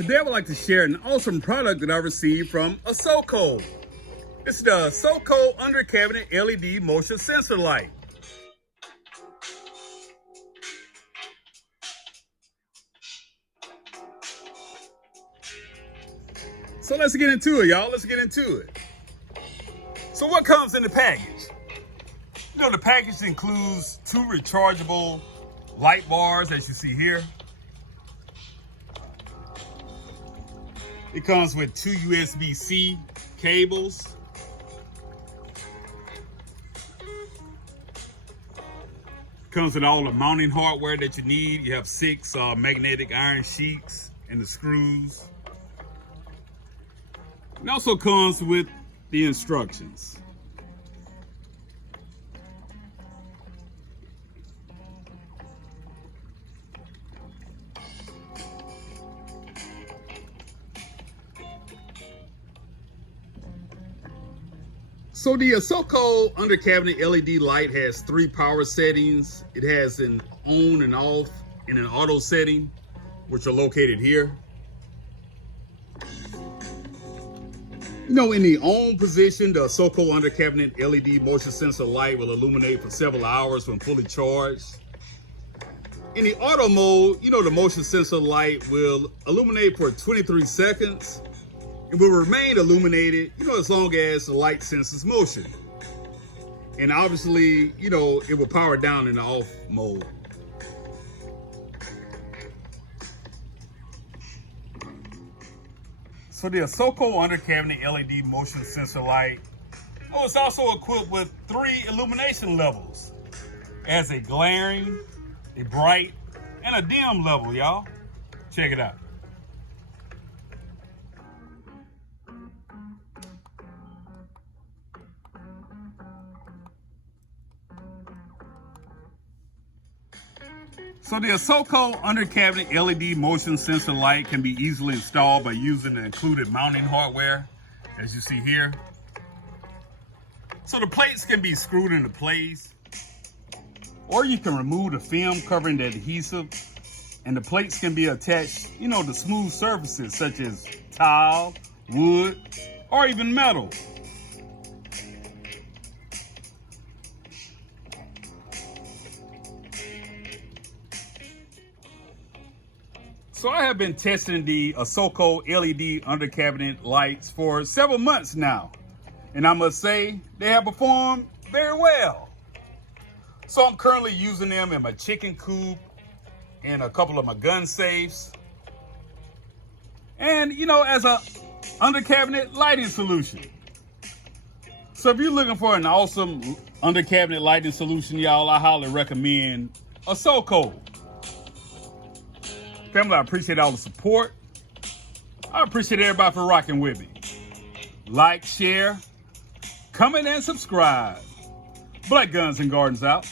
Today I would like to share an awesome product that I received from Asoko. This is the Asoko under cabinet LED motion sensor light. So let's get into it, y'all. Let's get into it. So what comes in the package? You know, the package includes 2 rechargeable light bars, as you see here. It comes with 2 USB-C cables. Comes with all the mounting hardware that you need. You have 6 magnetic iron sheets and the screws. It also comes with the instructions. So the Asoko under cabinet LED light has 3 power settings. It has an on and off and an auto setting, which are located here. You know, in the on position, the Asoko under cabinet LED motion sensor light will illuminate for several hours when fully charged. In the auto mode, you know, the motion sensor light will illuminate for 23 seconds. It will remain illuminated, you know, as long as the light senses motion. And obviously, you know, it will power down in the off mode. So the Asoko under cabinet LED motion sensor light, oh, it's also equipped with 3 illumination levels. It has a glaring, a bright, and a dim level, y'all. Check it out. So the Asoko under cabinet LED motion sensor light can be easily installed by using the included mounting hardware, as you see here. So the plates can be screwed into place, or you can remove the film covering the adhesive, and the plates can be attached, you know, to smooth surfaces such as tile, wood, or even metal. So I have been testing the Asoko LED under cabinet lights for several months now. And I must say, they have performed very well. So I'm currently using them in my chicken coop and a couple of my gun safes. And, you know, as a under cabinet lighting solution. So if you're looking for an awesome under cabinet lighting solution, y'all, I highly recommend Asoko. Family, I appreciate all the support. I appreciate everybody for rocking with me. Like, share, comment, and subscribe. Black Guns and Gardens out.